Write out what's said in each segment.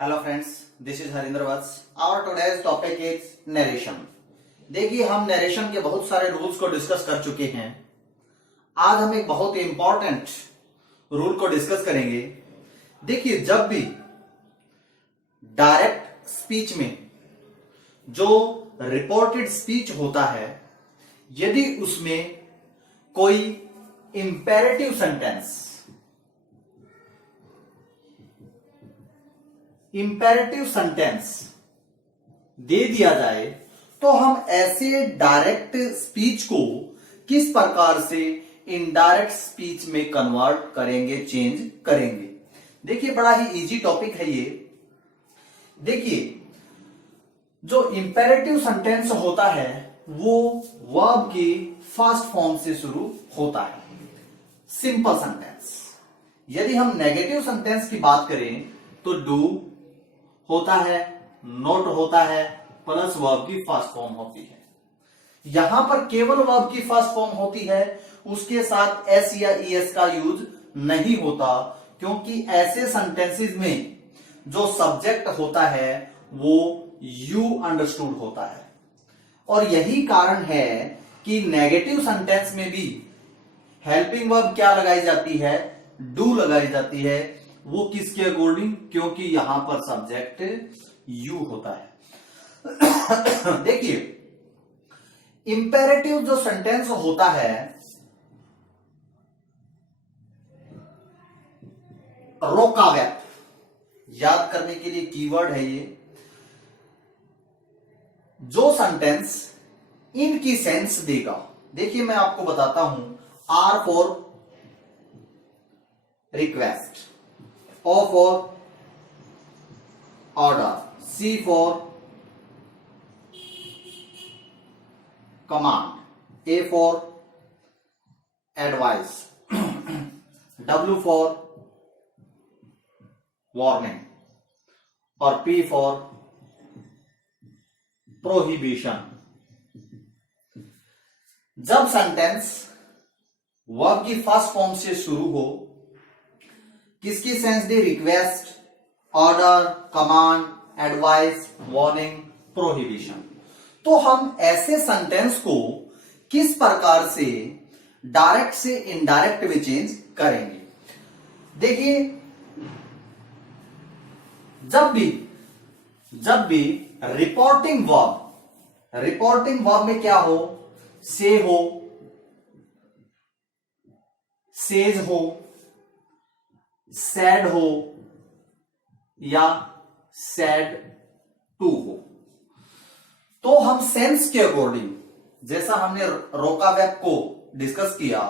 Hello friends, this is Harinder Vats. Our today's topic is narration. देखिए, हम narration के बहुत सारे रूल्स को डिस्कस कर चुके हैं। आज हम एक बहुत ही इंपॉर्टेंट रूल को डिस्कस करेंगे। देखिए, जब भी डायरेक्ट स्पीच में जो रिपोर्टेड स्पीच होता है, यदि उसमें कोई इंपेरेटिव सेंटेंस दे दिया जाए तो हम ऐसे डायरेक्ट स्पीच को किस प्रकार से इनडायरेक्ट स्पीच में कन्वर्ट करेंगे, चेंज करेंगे। देखिए, बड़ा ही इजी टॉपिक है ये। देखिए, जो इंपेरेटिव सेंटेंस होता है वो वर्ब की फर्स्ट फॉर्म से शुरू होता है, सिंपल सेंटेंस। यदि हम नेगेटिव सेंटेंस की बात करें तो डू होता है, नोट होता है, प्लस वर्ब की फर्स्ट फॉर्म होती है। यहां पर केवल वर्ब की फर्स्ट फॉर्म होती है, उसके साथ एस या ईएस का यूज नहीं होता, क्योंकि ऐसे सेंटेंसेस में जो सब्जेक्ट होता है वो यू अंडरस्टूड होता है। और यही कारण है कि नेगेटिव सेंटेंस में भी हेल्पिंग वर्ब क्या लगाई जाती है, डू लगाई जाती है। वो किसके अकॉर्डिंग? क्योंकि यहां पर सब्जेक्ट यू होता है। देखिए, इंपेरेटिव जो सेंटेंस होता है, रोका व्यक्त, याद करने के लिए कीवर्ड है ये। जो सेंटेंस इनकी सेंस देगा, देखिए मैं आपको बताता हूं। R for request, O for order, C for command, A for advice, W for warning और P for prohibition। जब सेंटेंस वर्ब की फर्स्ट फॉर्म से शुरू हो, किसकी सेंस दे? Request, order, command, advice, warning, prohibition. तो हम ऐसे सेंटेंस को किस प्रकार से डायरेक्ट से इनडायरेक्ट में चेंज करेंगे? देखिए, जब भी रिपोर्टिंग वर्ब में क्या हो? से हो, सेज हो, सैड हो या सैड टू हो, तो हम सेंस के अकॉर्डिंग, जैसा हमने रोका व्यक्त को डिस्कस किया,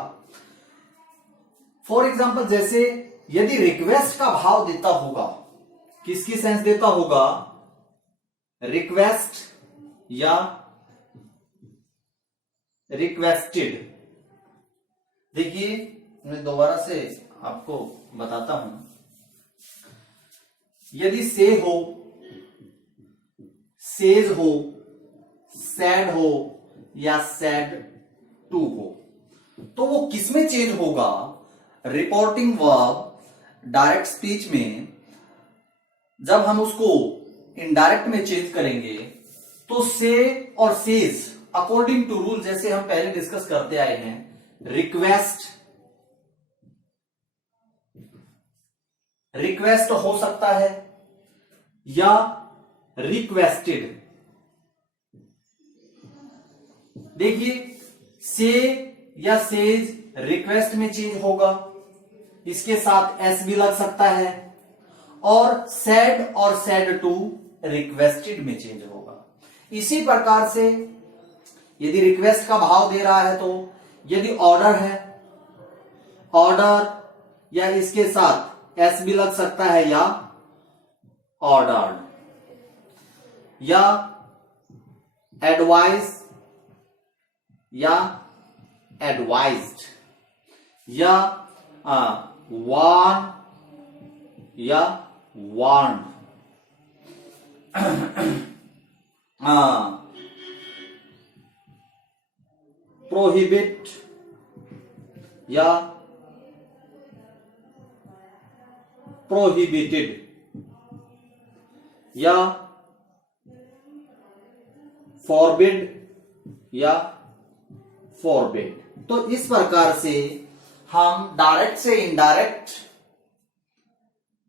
फॉर एग्जांपल जैसे यदि रिक्वेस्ट का भाव देता होगा, किसकी सेंस देता होगा? रिक्वेस्ट या रिक्वेस्टेड। देखिए, मैं दोबारा से आपको बताता हूं। यदि से हो, सेज हो, सैड हो या सैड टू हो, तो वो किसमें चेंज होगा? रिपोर्टिंग वर्ब डायरेक्ट स्पीच में जब हम उसको इनडायरेक्ट में चेंज करेंगे तो से और सेज अकॉर्डिंग टू रूल, जैसे हम पहले डिस्कस करते आए हैं, रिक्वेस्ट हो सकता है या रिक्वेस्टेड। देखिए, से या सेज रिक्वेस्ट में चेंज होगा, इसके साथ एस भी लग सकता है, और सैड टू रिक्वेस्टेड में चेंज होगा। इसी प्रकार से यदि रिक्वेस्ट का भाव दे रहा है, तो यदि ऑर्डर है, ऑर्डर या इसके साथ एस भी लग सकता है, या ऑर्डर्ड, या एडवाइस या एडवाइज्ड, या वार्न या वार्न, प्रोहिबिट या प्रोहिबिटेड। या फॉरबिड या फॉरबिड। तो इस प्रकार से हम डायरेक्ट से इनडायरेक्ट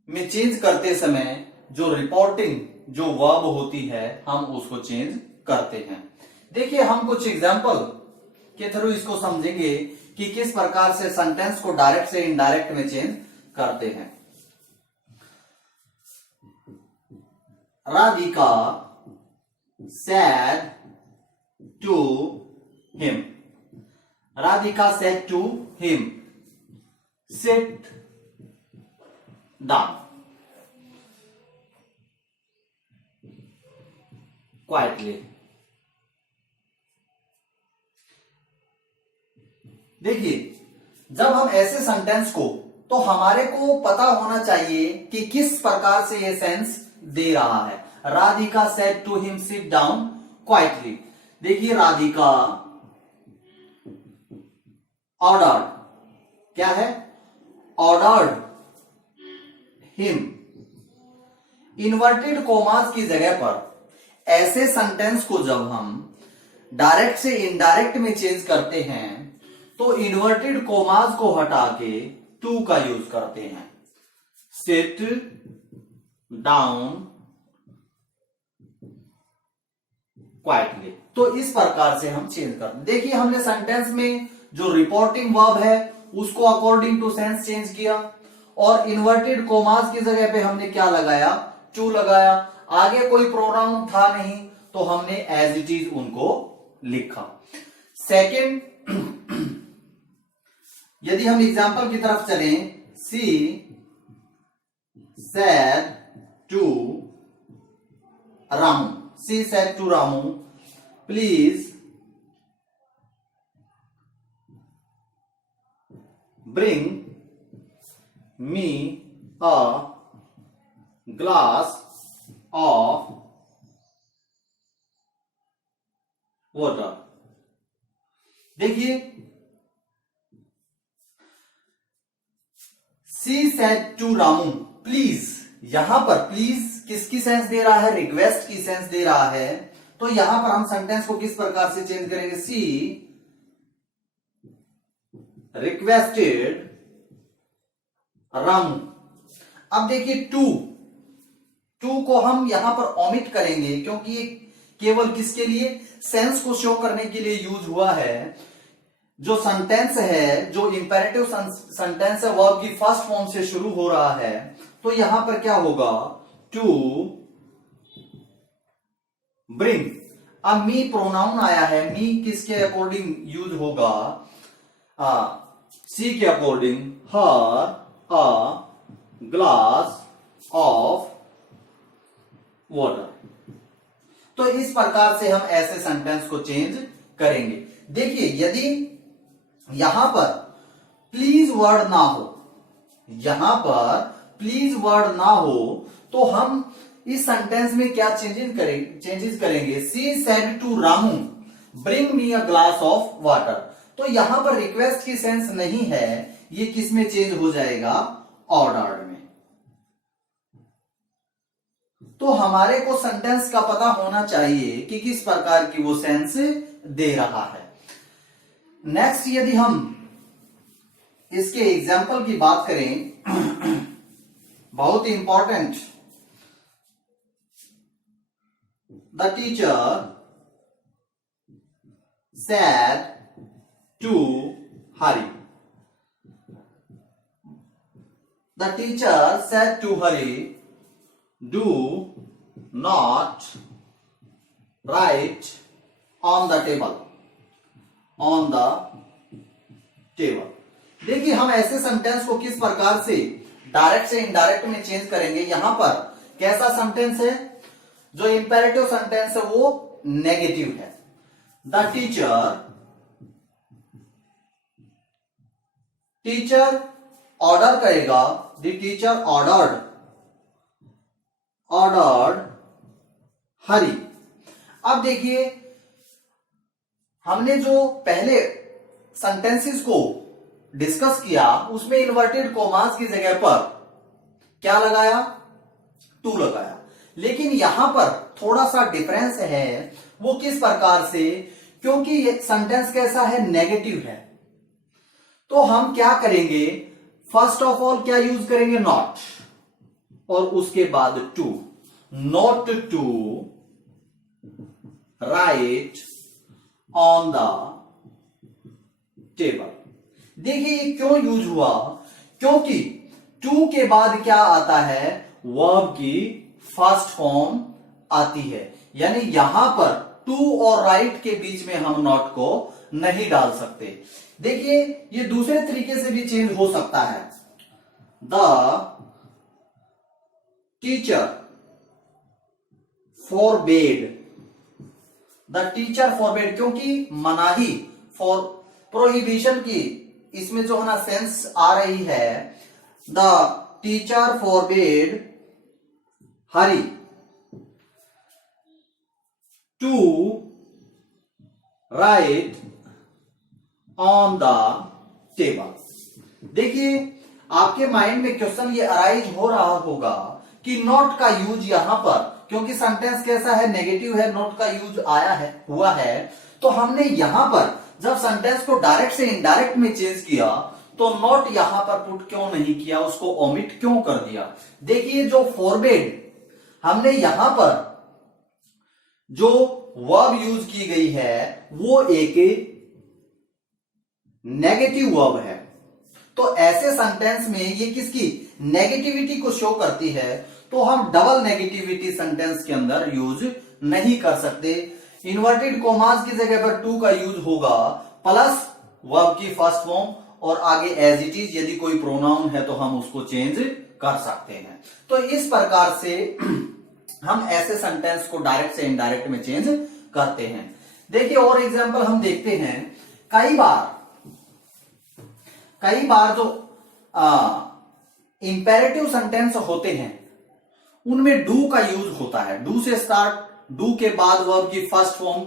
में चेंज करते समय जो रिपोर्टिंग जो वर्ब होती है हम उसको चेंज करते हैं। देखिए हम कुछ एग्जांपल के थ्रू इसको समझेंगे कि किस प्रकार से सेंटेंस को डायरेक्ट से इनडायरेक्ट में चेंज करते हैं। Radhika said to him, Radhika said to him, sit down quietly। देखिए जब हम ऐसे सेंटेंस को, तो हमारे को पता होना चाहिए कि किस प्रकार से ये सेंस दे रहा है। Radhika said to him sit down quietly। देखिए राधिका ऑर्डर्ड, क्या है, ऑर्डर्ड हिम। इन्वर्टेड कोमास की जगह पर ऐसे सेंटेंस को जब हम डायरेक्ट से इनडायरेक्ट में चेंज करते हैं तो इन्वर्टेड कोमास को हटा के टू का यूज करते हैं। Sit down quietly. तो इस प्रकार से हम चेंज करते हैं। देखिए हमने सेंटेंस में जो रिपोर्टिंग वर्ब है उसको अकॉर्डिंग टू सेंस चेंज किया और इन्वर्टेड कोमास की जगह पे हमने क्या लगाया, टू लगाया। आगे कोई प्रोनाउन था नहीं तो हमने एज इट इज उनको लिखा। सेकंड, यदि हम एग्जांपल की तरफ चलें, she said to Ramu, she said to Ramu please bring me a glass of water। देखिए she said to Ramu please, यहां पर प्लीज किसकी सेंस दे रहा है, रिक्वेस्ट की सेंस दे रहा है। तो यहां पर हम सेंटेंस को किस प्रकार से चेंज करेंगे, सी रिक्वेस्टेड रामू। अब देखिए टू को हम यहां पर ओमिट करेंगे क्योंकि ये केवल किसके लिए, सेंस को शो करने के लिए यूज हुआ है। जो सेंटेंस है, जो इंपेरेटिव सेंटेंस है वर्ब की फर्स्ट फॉर्म से शुरू हो रहा है, तो यहां पर क्या होगा, टू ब्रिंग। अब मी प्रोनाउन आया है, मी किसके अकॉर्डिंग यूज होगा, सी के according, her a glass of water. तो इस प्रकार से हम ऐसे सेंटेंस को चेंज करेंगे। देखिए यदि यहां पर प्लीज वर्ड ना हो, यहां पर प्लीज वर्ड ना हो तो हम इस सेंटेंस में क्या चेंजेस करेंगे, she said to Ramu bring me a glass of water. तो यहां पर रिक्वेस्ट की सेंस नहीं है, ये किस में चेंज हो जाएगा, ऑर्डर्ड में। तो हमारे को सेंटेंस का पता होना चाहिए कि किस प्रकार की वो सेंस दे रहा है। नेक्स्ट यदि हम इसके एग्जाम्पल की बात करें, बहुत important, the teacher said to Hari, the teacher said to Hari do not write on the table, on the table। देखिए हम ऐसे सेंटेंस को किस प्रकार से डायरेक्ट से इनडायरेक्ट में चेंज करेंगे। यहां पर कैसा सेंटेंस है, जो इंपेरेटिव सेंटेंस है वो नेगेटिव है। द टीचर ऑर्डर करेगा, द टीचर ऑर्डर्ड हरी। अब देखिए हमने जो पहले सेंटेंसेस को डिस्कस किया उसमें इन्वर्टेड कोमास की जगह पर क्या लगाया, टू लगाया। लेकिन यहां पर थोड़ा सा डिफरेंस है, वो किस प्रकार से, क्योंकि ये सेंटेंस कैसा है, नेगेटिव है, तो हम क्या करेंगे, फर्स्ट ऑफ ऑल क्या यूज करेंगे, नॉट, और उसके बाद to, not to write on the table. देखिए ये क्यों यूज हुआ, क्योंकि टू के बाद क्या आता है, वर्ब की फर्स्ट फॉर्म आती है, यानी यहां पर टू और राइट के बीच में हम नॉट को नहीं डाल सकते। देखिए ये दूसरे तरीके से भी चेंज हो सकता है, the teacher forbade, the teacher forbade, क्योंकि मनाही, फॉर प्रोहिबिशन की इसमें जो है ना सेंस आ रही है, the teacher forbade Hari to write on the table. देखिए आपके माइंड में क्वेश्चन ये अराइज हो रहा होगा कि नॉट का यूज यहां पर, क्योंकि सेंटेंस कैसा है, नेगेटिव है, नॉट का यूज आया है, हुआ है, तो हमने यहां पर जब सेंटेंस को डायरेक्ट से इनडायरेक्ट में चेंज किया तो नॉट यहां पर पुट क्यों नहीं किया, उसको ओमिट क्यों कर दिया। देखिए जो फॉरबेड हमने यहां पर जो वर्ब यूज की गई है वो एक नेगेटिव वर्ब है, तो ऐसे सेंटेंस में ये किसकी नेगेटिविटी को शो करती है, तो हम डबल नेगेटिविटी सेंटेंस के अंदर यूज नहीं कर सकते। इन्वर्टेड कोमास की जगह पर टू का यूज होगा, प्लस वर्ब की फर्स्ट फॉर्म, और आगे एज इट इज, यदि कोई प्रोनाउन है तो हम उसको चेंज कर सकते हैं। तो इस प्रकार से हम ऐसे सेंटेंस को डायरेक्ट से इनडायरेक्ट में चेंज करते हैं। देखिए और एग्जांपल हम देखते हैं, कई बार जो इंपेरेटिव सेंटेंस होते हैं उनमें डू का यूज होता है, डू से स्टार्ट, डू के बाद वर्ब की फर्स्ट फॉर्म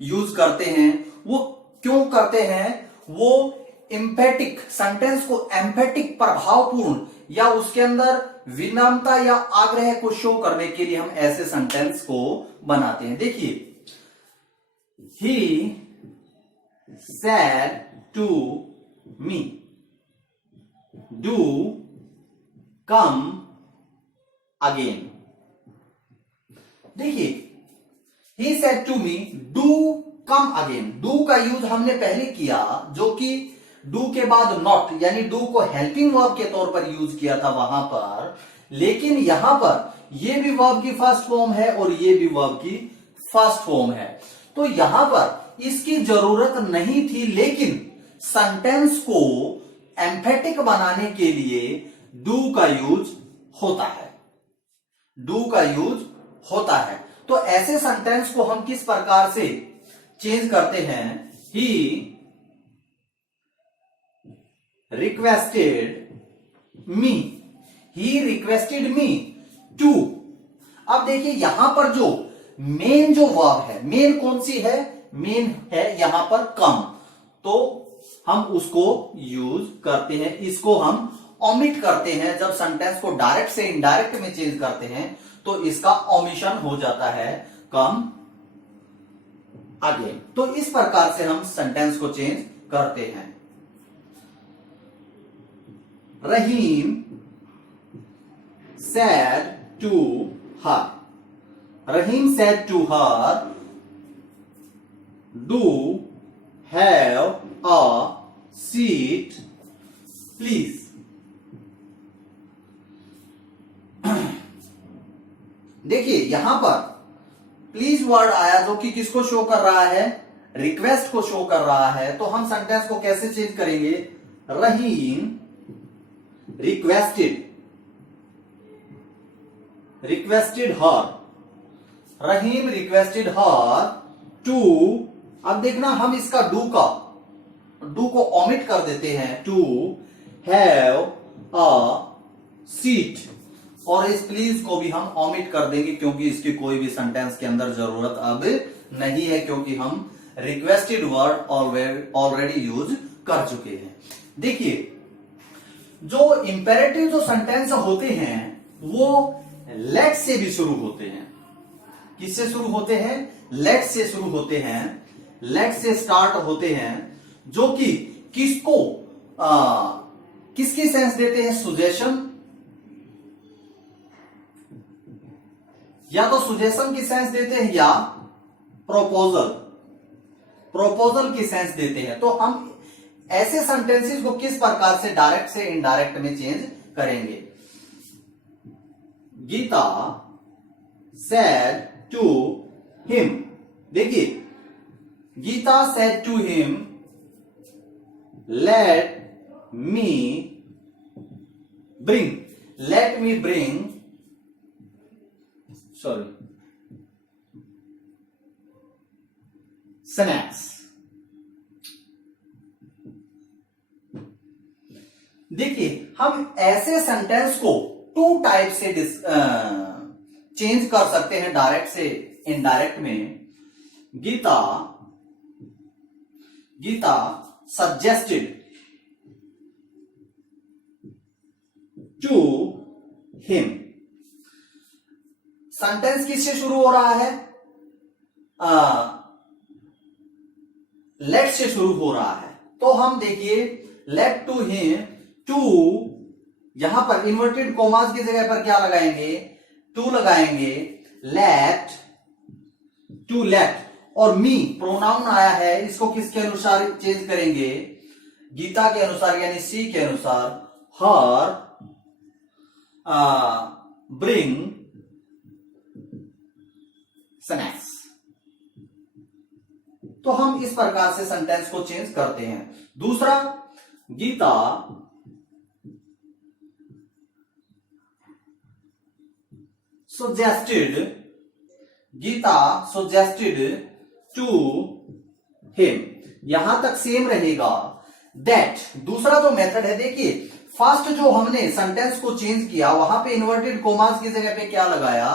यूज करते हैं। वो क्यों करते हैं, वो एम्फेटिक सेंटेंस को एम्फेटिक प्रभावपूर्ण या उसके अंदर विनम्रता या आग्रह को शो करने के लिए हम ऐसे सेंटेंस को बनाते हैं। देखिए, he said to me, do come again. देखिए, he said to me, do come again, do का यूज हमने पहले किया, जो कि डू के बाद नॉट यानी डू को हेल्पिंग वर्ब के तौर पर यूज किया था वहां पर, लेकिन यहां पर ये भी वर्ब की फर्स्ट फॉर्म है और ये भी वर्ब की फर्स्ट फॉर्म है, तो यहां पर इसकी जरूरत नहीं थी, लेकिन सेंटेंस को एम्फेटिक बनाने के लिए डू का यूज होता है, डू का यूज होता है। तो ऐसे सेंटेंस को हम किस प्रकार से चेंज करते हैं, he requested me, he requested me to. अब देखिए यहां पर जो मेन जो वर्ब है, मेन कौन सी है, मेन है यहां पर कम, तो हम उसको यूज करते हैं, इसको हम ओमिट करते हैं। जब सेंटेंस को डायरेक्ट से इनडायरेक्ट में चेंज करते हैं तो इसका ओमिशन हो जाता है, कम अगेन। तो इस प्रकार से हम सेंटेंस को चेंज करते हैं। रहीम said to her, Rahim said to her, do have a seat please। देखिए यहां पर प्लीज वर्ड आया जो कि किसको शो कर रहा है, रिक्वेस्ट को शो कर रहा है, तो हम सेंटेंस को कैसे चेंज करेंगे, Rahim requested her, Rahim requested her to. अब देखना हम इसका डू को ओमिट कर देते हैं, टू हैव अ सीट, और इस प्लीज को भी हम ओमिट कर देंगे क्योंकि इसकी कोई भी सेंटेंस के अंदर जरूरत अब नहीं है, क्योंकि हम रिक्वेस्टेड वर्ड ऑलरेडी यूज कर चुके हैं। देखिए जो इंपेरेटिव जो सेंटेंस होते हैं वो लेट से भी शुरू होते हैं। किससे शुरू होते हैं? लेट से शुरू होते हैं, लेट से स्टार्ट होते हैं, जो कि किसको किसकी सेंस देते हैं? सुजेशन, या तो सुजेशन की सेंस देते हैं या प्रोपोजल, प्रोपोजल की सेंस देते हैं। तो हम ऐसे सेंटेंसेस को किस प्रकार से डायरेक्ट से इनडायरेक्ट में चेंज करेंगे? गीता सेड टू हिम, देखिए Geeta said to him let me bring, let me bring, sorry, snacks. देखिए हम ऐसे सेंटेंस को टू टाइप से चेंज कर सकते हैं डायरेक्ट से इनडायरेक्ट में। Geeta suggested to him, sentence किससे शुरू हो रहा है? लेट से शुरू हो रहा है। तो हम देखिए लेट टू हिम, टू यहां पर इन्वर्टेड कोमास की जगह पर क्या लगाएंगे? टू लगाएंगे। लेट, टू लेट, और मी प्रोनाउन आया है, इसको किसके अनुसार चेंज करेंगे? गीता के अनुसार, यानी सी के अनुसार। हर ब्रिंग स्नैक्स। तो हम इस प्रकार से सेंटेंस को चेंज करते हैं। दूसरा, गीता suggested टू हिम, यहां तक सेम रहेगा। दैट दूसरा जो मेथड है, देखिए फर्स्ट जो हमने सेंटेंस को चेंज किया वहां पे इन्वर्टेड कोमास की जगह पे क्या लगाया?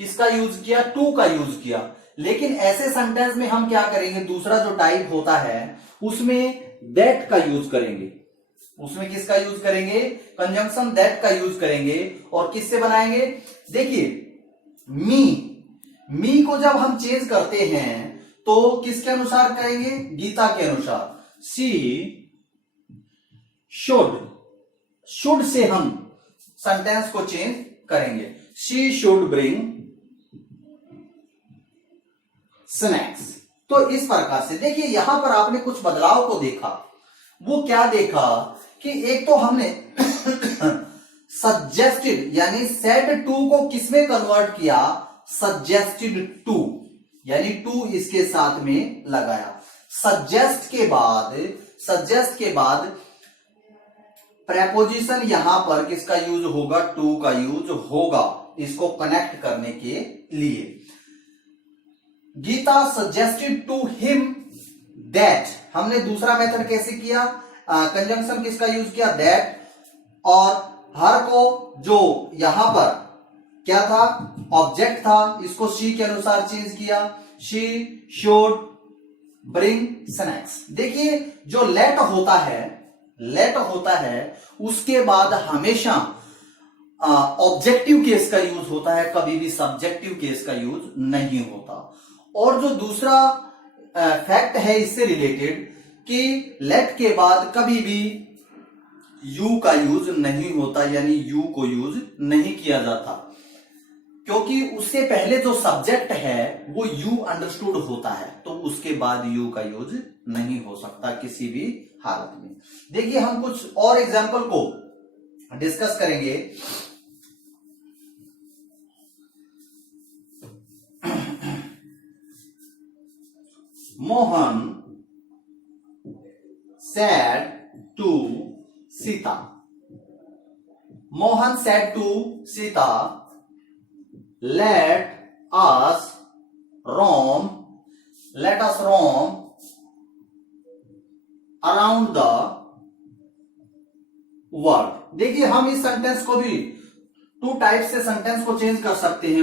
किसका यूज किया? टू का यूज किया। लेकिन ऐसे सेंटेंस में हम क्या करेंगे? दूसरा जो टाइप होता है उसमें दैट का यूज करेंगे। उसमें किसका यूज करेंगे? कंजंक्शन दैट का यूज करेंगे। और किससे बनाएंगे? देखिए मी को जब हम चेंज करते हैं तो किसके अनुसार करेंगे? गीता के अनुसार। सी शुड से हम सेंटेंस को चेंज करेंगे। She should bring snacks. तो इस प्रकार से देखिए यहां पर आपने कुछ बदलाव को देखा। वो क्या देखा कि एक तो हमने सजेस्टेड यानी सेड टू को किसमें कन्वर्ट किया? सजेस्टेड टू, यानी टू इसके साथ में लगाया। सजेस्ट के बाद प्रेपोजिशन यहां पर किसका यूज होगा? टू का यूज होगा, इसको कनेक्ट करने के लिए। Geeta suggested to him that, हमने दूसरा मेथड कैसे किया? कंजंक्शन किसका यूज किया? दैट। और हर को जो यहां पर क्या था? ऑब्जेक्ट था, इसको शी के अनुसार चेंज किया। She should bring snacks. देखिए जो लेट होता है उसके बाद हमेशा ऑब्जेक्टिव केस का यूज होता है, कभी भी सब्जेक्टिव केस का यूज नहीं होता। और जो दूसरा फैक्ट है इससे रिलेटेड कि लेट के बाद कभी भी यू का यूज नहीं होता, यानी यू को यूज नहीं किया जाता, क्योंकि उससे पहले जो सब्जेक्ट है वो यू अंडरस्टूड होता है, तो उसके बाद यू का यूज नहीं हो सकता किसी भी हालत में। देखिए हम कुछ और एग्जाम्पल को डिस्कस करेंगे। Mohan said to Sita. Mohan said to Sita, let us roam around the world. देखिए हम इस सेंटेंस को भी टू टाइप से सेंटेंस को चेंज कर सकते हैं।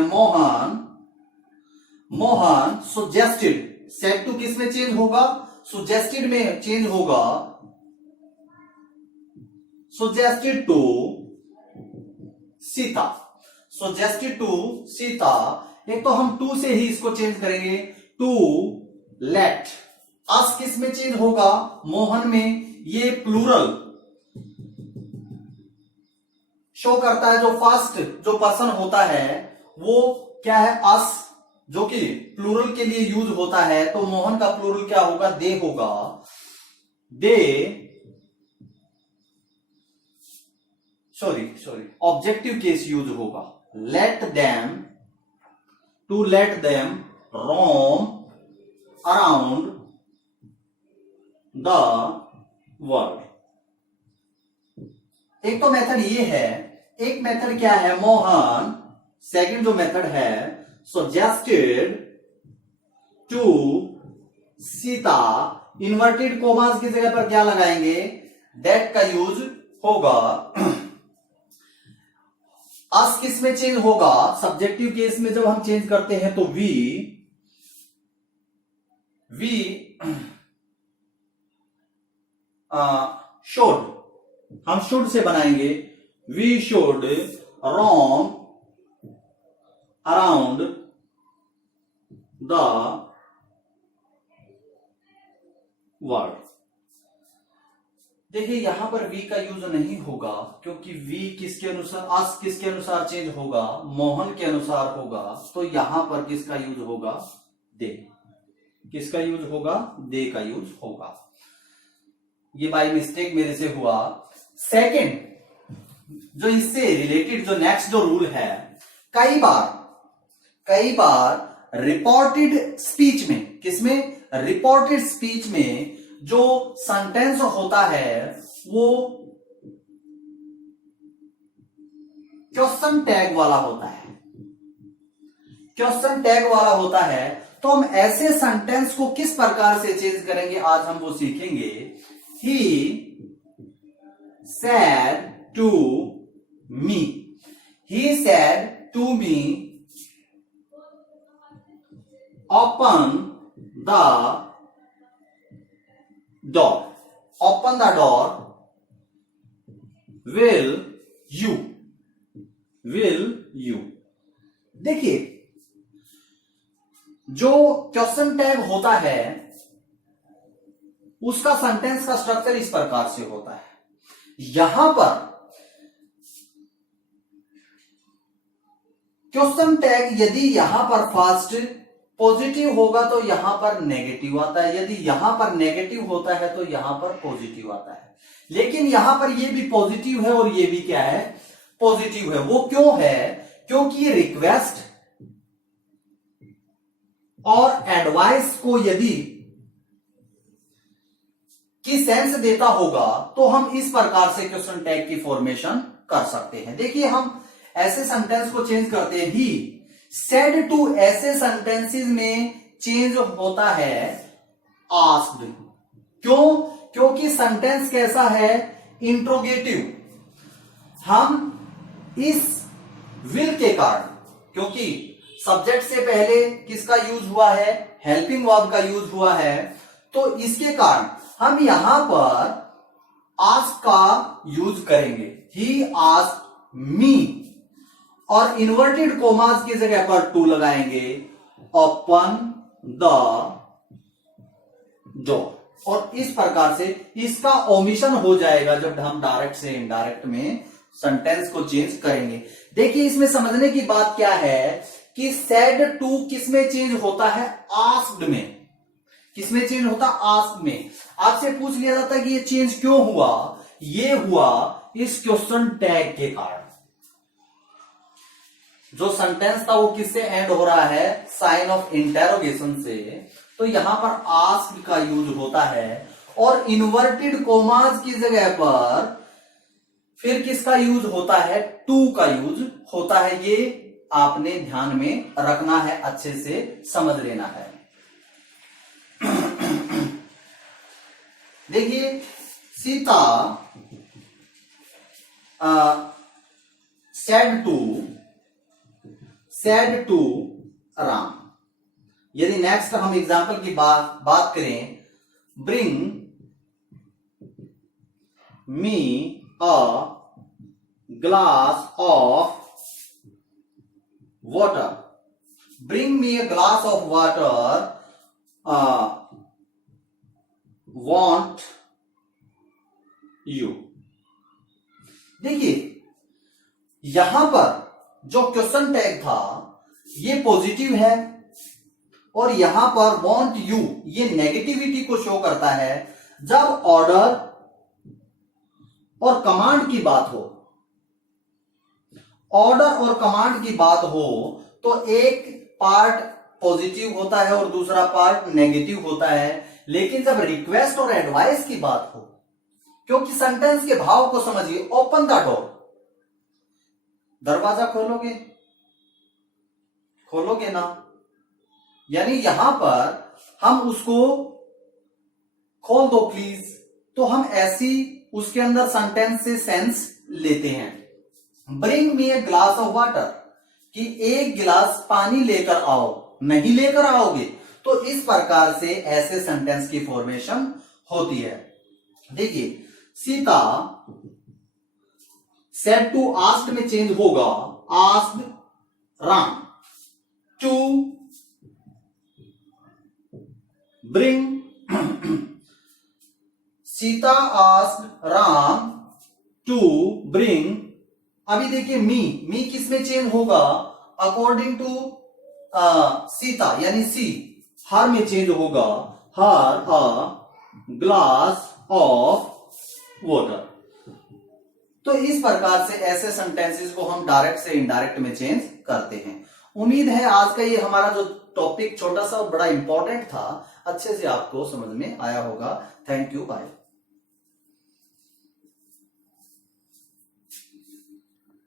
मोहन सुजेस्टेड, सेड टू किस में चेंज होगा? सुजेस्टेड में चेंज होगा। Suggested to Sita, suggested to Sita. एक तो हम टू से ही इसको चेंज करेंगे, टू लेट अस। किस में चेंज होगा? मोहन में। ये प्लूरल शो करता है, जो फर्स्ट जो पर्सन होता है वो क्या है? अस, जो कि प्लूरल के लिए यूज होता है। तो मोहन का प्लूरल क्या होगा? दे होगा। They, sorry objective case use होगा। Let them, to let them roam around the world. एक तो मेथड ये है, एक मेथड क्या है? मोहन, सेकंड जो मेथड है suggested to Sita. Inverted commas की जगह पर क्या लगाएंगे? दैट का यूज होगा। अस किस में चेंज होगा? सब्जेक्टिव केस में जब हम चेंज करते हैं तो वी शुड, हम शुड से बनाएंगे। We should roam around the world. देखिए यहां पर वी का यूज नहीं होगा, क्योंकि वी किसके अनुसार, अस किसके अनुसार चेंज होगा? मोहन के अनुसार होगा। तो यहां पर किसका यूज होगा? दे। किसका यूज होगा? दे का यूज होगा। ये बाय मिस्टेक मेरे से हुआ। सेकंड जो इससे रिलेटेड जो नेक्स्ट जो रूल है, कई बार रिपोर्टेड स्पीच में, किसमें? रिपोर्टेड स्पीच में जो सेंटेंस होता है वो क्वेश्चन टैग वाला होता है। क्वेश्चन टैग वाला होता है। तो हम ऐसे सेंटेंस को किस प्रकार से चेंज करेंगे, आज हम वो सीखेंगे। ही said to me, he said to me, open the door, open the door, will you। देखिए जो क्वेश्चन टैग होता है उसका सेंटेंस का स्ट्रक्चर इस प्रकार से होता है। यहां पर क्वेश्चन टैग यदि यहां पर फर्स्ट पॉजिटिव होगा तो यहां पर नेगेटिव आता है, यदि यहां पर नेगेटिव होता है तो यहां पर पॉजिटिव आता है। लेकिन यहां पर ये भी पॉजिटिव है और ये भी क्या है? पॉजिटिव है। वो क्यों है? क्योंकि ये रिक्वेस्ट और एडवाइस को यदि की सेंस देता होगा तो हम इस प्रकार से क्वेश्चन टैग की फॉर्मेशन कर सकते हैं। देखिए हम ऐसे सेंटेंस को चेंज करते हैं। ही सेड टू, ऐसे सेंटेंसेस में चेंज होता है आस्क्ड। क्यों? क्योंकि सेंटेंस कैसा है? इंट्रोगेटिव। हम इस विल के कारण, क्योंकि सब्जेक्ट से पहले किसका यूज हुआ है? हेल्पिंग वर्ब का यूज हुआ है। तो इसके कारण हम यहां पर आस्क का यूज करेंगे। ही आस्क मी, और इन्वर्टेड कोमास की जगह पर टू लगाएंगे। Open the door. और इस प्रकार से इसका ओमिशन हो जाएगा जब हम डायरेक्ट से इनडायरेक्ट में सेंटेंस को चेंज करेंगे। देखिए इसमें समझने की बात क्या है कि सेड टू किस में चेंज होता है? आस्क्ड में। किसमें चेंज होता? आस्क में। आपसे पूछ लिया जाता है कि ये चेंज क्यों हुआ? ये हुआ इस क्वेश्चन टैग के कारण। जो सेंटेंस था वो किससे एंड हो रहा है? साइन ऑफ इंटेरोगेशन से। तो यहां पर आस्क का यूज होता है और इन्वर्टेड कोमास की जगह पर फिर किसका यूज होता है? टू का यूज होता है। ये आपने ध्यान में रखना है, अच्छे से समझ लेना है। देखिए सीता said to राम। यदि नेक्स्ट हम एग्जाम्पल की बात करें, bring me a glass of water. Bring me a glass of water. Want you. देखिए यहां पर जो क्वेश्चन टैग था ये पॉजिटिव है और यहां पर want you ये नेगेटिविटी को शो करता है। जब ऑर्डर और कमांड की बात हो, ऑर्डर और कमांड की बात हो तो एक पार्ट पॉजिटिव होता है और दूसरा पार्ट नेगेटिव होता है। लेकिन जब रिक्वेस्ट और एडवाइस की बात हो, क्योंकि सेंटेंस के भाव को समझिए, ओपन द डोर, दरवाजा खोलोगे, खोलोगे ना, यानी यहां पर हम उसको खोल दो प्लीज, तो हम ऐसी उसके अंदर सेंटेंस से सेंस लेते हैं। Bring me a glass of water, कि एक गिलास पानी लेकर आओ, नहीं लेकर आओगे, तो इस प्रकार से ऐसे सेंटेंस की फॉर्मेशन होती है। देखिए सीता सेड टू आस्क्ड में चेंज होगा, asked Ram to bring, Sita asked Ram to bring. अभी देखिए मी किस में चेंज होगा, अकॉर्डिंग टू सीता यानी सी, हर में चेंज होगा, हर अ ग्लास ऑफ वाटर। तो इस प्रकार से ऐसे सेंटेंसेस को हम डायरेक्ट से इनडायरेक्ट में चेंज करते हैं। उम्मीद है आज का ये हमारा जो टॉपिक छोटा सा और बड़ा इंपॉर्टेंट था, अच्छे से आपको समझ में आया होगा। Thank you, bye.